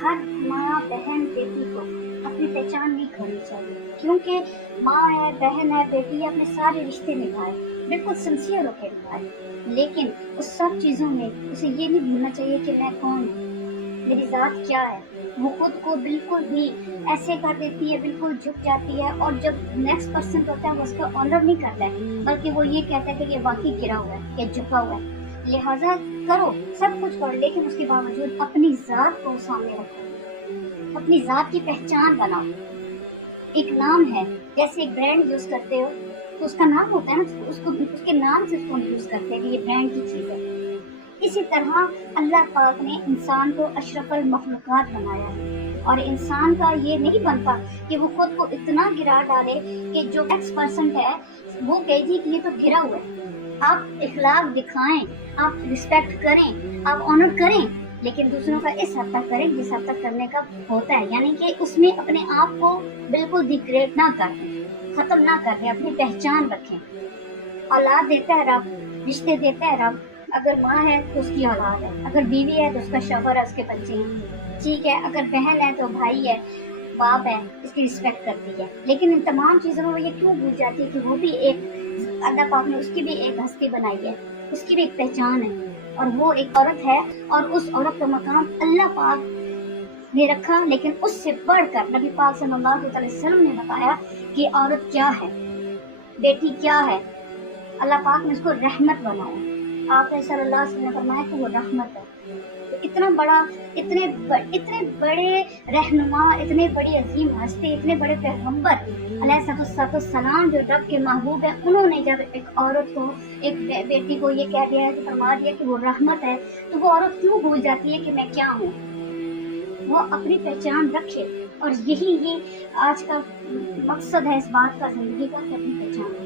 ہر ماں بہن بیٹی کو اپنی پہچان نہیں کھوانی چاہیے، کیونکہ ماں ہے، بہن ہے، بیٹی ہے، اپنے سارے رشتے نبھائے، بالکل سنسیئر ہو کے نبھائے، لیکن اس سب چیزوں میں اسے یہ نہیں بھولنا چاہیے کہ میں کون ہوں، میری ذات کیا ہے۔ وہ خود کو بالکل بھی ایسے کر دیتی ہے، بالکل جھک جاتی ہے، اور جب نیکسٹ پرسن ہوتا ہے وہ اس کا آنر نہیں کرتا ہے، بلکہ وہ یہ کہتا ہے کہ یہ واقعی گرا ہوا ہے، یہ جھکا ہوا ہے۔ لہٰذا کرو، سب کچھ کرو، لیکن اس کے باوجود اپنی ذات کو سامنے رکھو، اپنی ذات کی پہچان بناؤ۔ ایک نام ہے، جیسے ایک برانڈ یوز کرتے ہو تو اس کا نام ہوتا ہے نا، اس کے نام سے اس کو یوز کرتے ہیں کہ یہ برانڈ کی چیز ہے۔ اسی طرح اللہ پاک نے انسان کو اشرف المخلوقات بنایا ہے، اور انسان کا یہ نہیں بنتا کہ وہ خود کو اتنا گرا ڈالے کہ جو X% ہے وہ کہے جی کہ یہ تو گرا ہوا ہے۔ آپ اخلاق دکھائیں، آپ رسپیکٹ کریں، آپ آنر کریں، لیکن دوسروں کا اس حد تک کریں جس حد تک کرنے کا ہوتا ہے، یعنی کہ اس میں اپنے آپ کو بالکل ڈیگریڈ نہ کر دیں، ختم نہ کر دیں، اپنی پہچان رکھیں۔ اولاد دیتا ہے رب، رشتے دیتا ہے رب، اگر ماں ہے تو اس کی اولاد ہے، اگر بیوی ہے تو اس کا شوہر ہے، اس کے بچے ہیں، ٹھیک ہے، اگر بہن ہے تو بھائی ہے، باپ ہے، اس کی رسپیکٹ کرتی ہے۔ لیکن ان تمام چیزوں میں وہ یہ کیوں بھول جاتی ہے کہ وہ بھی ایک، اللہ پاک نے اس کی بھی ایک ہستی بنائی ہے، اس کی بھی ایک پہچان ہے، اور وہ ایک عورت ہے، اور اس عورت کا مقام اللہ پاک نے رکھا۔ لیکن اس سے بڑھ کر نبی پاک صلی اللہ علیہ وسلم نے بتایا کہ عورت کیا ہے، بیٹی کیا ہے۔ اللہ پاک نے اس کو رحمت بنایا، آپ نے صلی اللہ علیہ وسلم نے فرمایا کہ وہ رحمت ہے۔ تو اتنا بڑا، اتنے بڑے رہنما، اتنے بڑی عظیم ہستی، اتنے بڑے پیغمبر علیہ السلام جو رب کے محبوب ہیں، انہوں نے جب ایک عورت کو، ایک بیٹی کو یہ کہہ دیا ہے، کہ فرما دیا کہ وہ رحمت ہے، تو وہ عورت کیوں بھول جاتی ہے کہ میں کیا ہوں؟ وہ اپنی پہچان رکھے، اور یہی آج کا مقصد ہے اس بات کا، زندگی کا، کہ اپنی پہچان